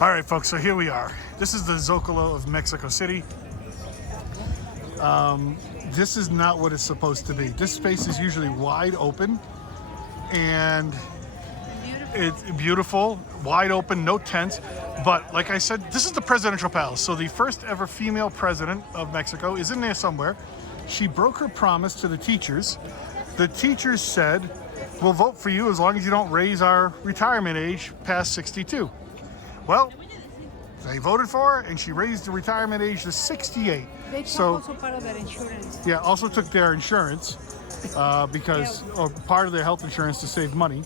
All right, folks, so here we are. This is the Zocalo of Mexico City. This is not what it's supposed to be. This space is usually wide open and it's beautiful, wide open, no tents. But like I said, this is the presidential palace. So the first ever female president of Mexico is in there somewhere. She broke her promise to the teachers. The teachers said, we'll vote for you as long as you don't raise our retirement age past 62. Well, they voted for her and she raised the retirement age to 68. They took So, also part of their insurance. yeah, also took their insurance or part of their health insurance to save money.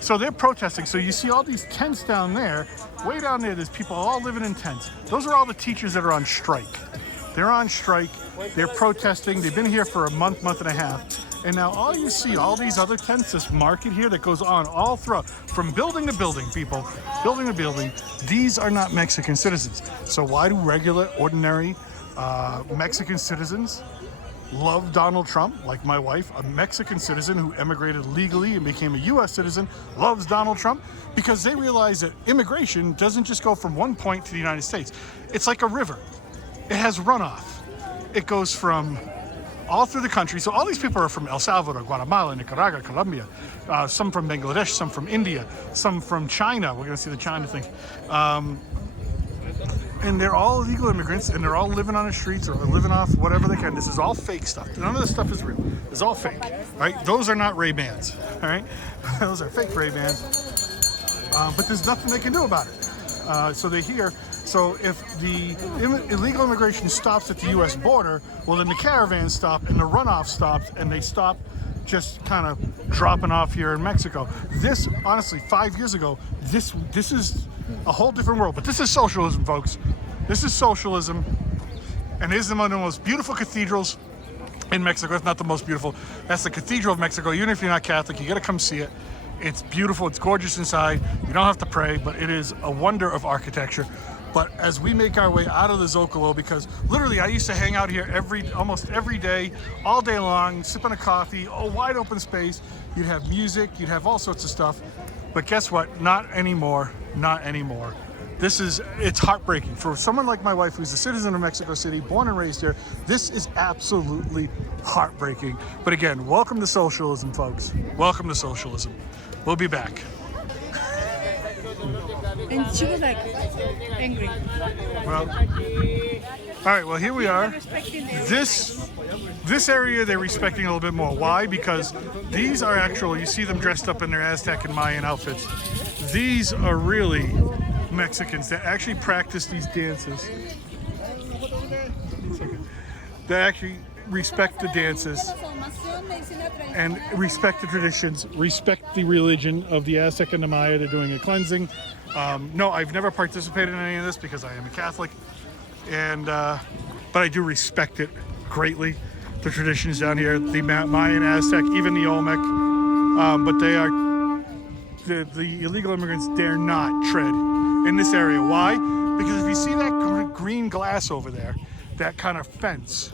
So they're protesting. So you see all these tents down there. Way down there, there's people all living in tents. Those are all the teachers that are on strike. They're on strike. They're protesting. They've been here for a month and a half. And now all you see, all these other tents, this market here that goes on all throughout, from building to building, people, building to building, these are not Mexican citizens. So why do regular, ordinary Mexican citizens love Donald Trump? Like my wife, a Mexican citizen who emigrated legally and became a US citizen, loves Donald Trump because they realize that immigration doesn't just go from one point to the United States. It's like a river. It has runoff. It goes from all through the country. So all these people are from El Salvador, Guatemala, Nicaragua, Colombia, some from Bangladesh, some from India, some from China. We're going to see the China thing. And they're all illegal immigrants, and they're all living on the streets or living off whatever they can. This is all fake stuff. None of this stuff is real. It's all fake, right? Those are not Ray-Bans, all right? Those are fake Ray-Bans. But there's nothing they can do about it. So they're here. So if the illegal immigration stops at the U.S. border, well, then the caravans stop and the runoff stops, and they stop just kind of dropping off here in Mexico. This, honestly, 5 years ago, this is a whole different world. But this is socialism, folks. This is socialism. And this is one of the most beautiful cathedrals in Mexico. It's not the most beautiful. That's the Cathedral of Mexico. Even if you're not Catholic, you got to come see it. It's beautiful. It's gorgeous inside. You don't have to pray, but it is a wonder of architecture. But as we make our way out of the Zocalo, because literally I used to hang out here almost every day, all day long, sipping a coffee, a wide open space. You'd have music, you'd have all sorts of stuff. But guess what? Not anymore. Not anymore. It's heartbreaking. For someone like my wife, who's a citizen of Mexico City, born and raised here, this is absolutely heartbreaking. But again, welcome to socialism, folks. Welcome to socialism. We'll be back. And she was like angry. Well, all right, well, here we are. This area they're respecting a little bit more. Why? Because these are actual, you see them dressed up in their Aztec and Mayan outfits. These are really Mexicans that actually practice these dances. They actually respect the dances and respect the traditions, respect the religion of the Aztec and the Maya. They're doing a cleansing. No, I've never participated in any of this because I am a Catholic, and but I do respect it greatly. The traditions down here, the Mayan, Aztec, even the Olmec, but they are the illegal immigrants dare not tread in this area. Why? Because if you see that green glass over there, that kind of fence,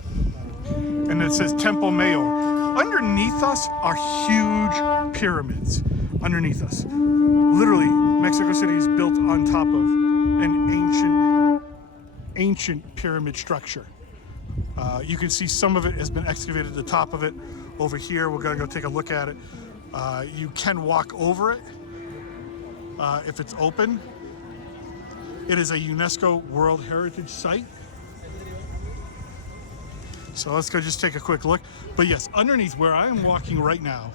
and it says Temple Mayor. Underneath us are huge pyramids. Underneath us. Literally, Mexico City is built on top of an ancient pyramid structure. You can see some of it has been excavated at the top of it. Over here, we're gonna go take a look at it. You can walk over it if it's open. It is a UNESCO World Heritage Site. So let's go just take a quick look. But yes, underneath where I am walking right now,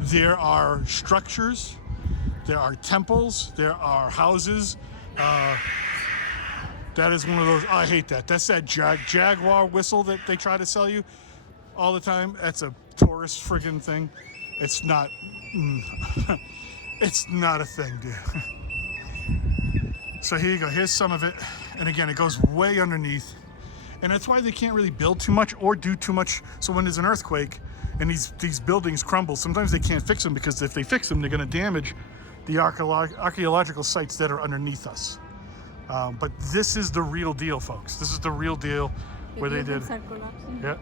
there are structures, there are temples, there are houses. That is one of those, I hate that. That's that Jaguar whistle that they try to sell you all the time. That's a tourist friggin' thing. It's not, it's not a thing, dude. So here you go, here's some of it. And again, it goes way underneath. And that's why they can't really build too much or do too much. So when there's an earthquake and these buildings crumble, sometimes they can't fix them, because if they fix them, they're gonna damage the archaeological sites that are underneath us. But this is the real deal, folks. This is the real deal where they did. Yeah.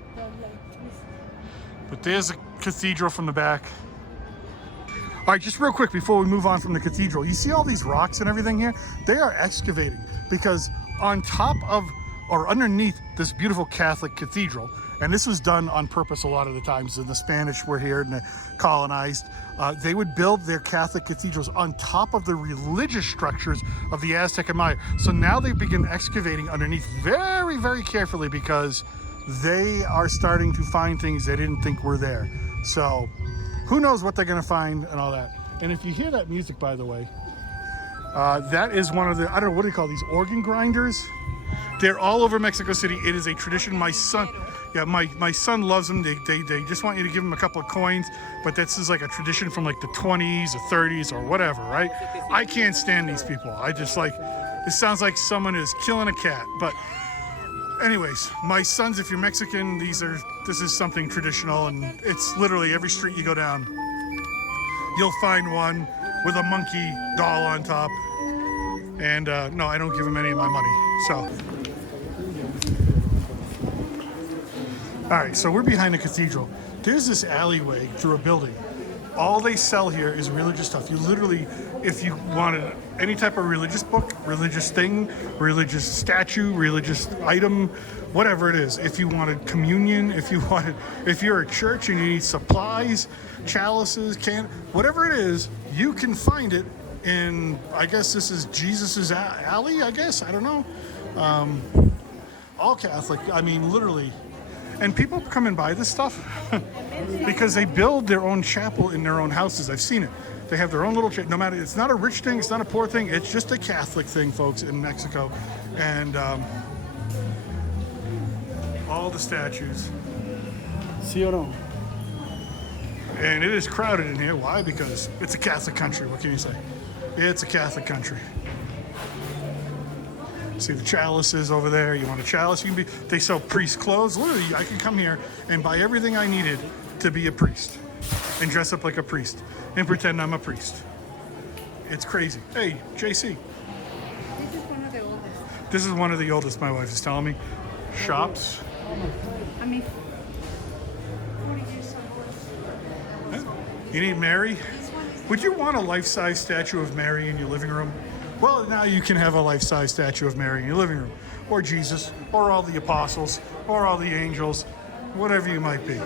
But there's a cathedral from the back. All right, just real quick before we move on from the cathedral, you see all these rocks and everything here? They are excavating because on top of or underneath this beautiful Catholic cathedral, and this was done on purpose a lot of the times. When the Spanish were here and they colonized, they would build their Catholic cathedrals on top of the religious structures of the Aztec and Maya. So now they begin excavating underneath very, very carefully because they are starting to find things they didn't think were there. So who knows what they're gonna find and all that. And if you hear that music, by the way, that is one of the, I don't know, what do you call these, organ grinders? They're all over Mexico City. It is a tradition. My son, yeah, my son loves them. They just want you to give him a couple of coins, but this is like a tradition from like the 20s or 30s or whatever, right? I can't stand these people. I just like, this sounds like someone is killing a cat. But anyways, my sons, if you're Mexican, this is something traditional, and it's literally every street you go down, you'll find one with a monkey doll on top. And no, I don't give him any of my money. So, all right, so we're behind the cathedral. There's this alleyway through a building. All they sell here is religious stuff. You literally, if you wanted any type of religious book, religious thing, religious statue, religious item, whatever it is, if you wanted communion, if you're a church and you need supplies, chalices, whatever it is, you can find it in, I guess this is Jesus's alley, I guess, I don't know. All Catholic, I mean, literally. And people come and buy this stuff because they build their own chapel in their own houses. I've seen it. They have their own little church. No matter, it's not a rich thing, it's not a poor thing. It's just a Catholic thing, folks, in Mexico. And all the statues. Sí o no? And it is crowded in here. Why? Because it's a Catholic country. What can you say? It's a Catholic country. See the chalices over there. You want a chalice? You can be. They sell priest clothes. Literally, I can come here and buy everything I needed to be a priest, and dress up like a priest, and pretend I'm a priest. It's crazy. Hey, JC. This is one of the oldest. This is one of the oldest. My wife is telling me. Shops. I mean, 40 years old. You need Mary? Would you want a life-size statue of Mary in your living room? Well, now you can have a life-size statue of Mary in your living room, or Jesus, or all the apostles, or all the angels, whatever you might be.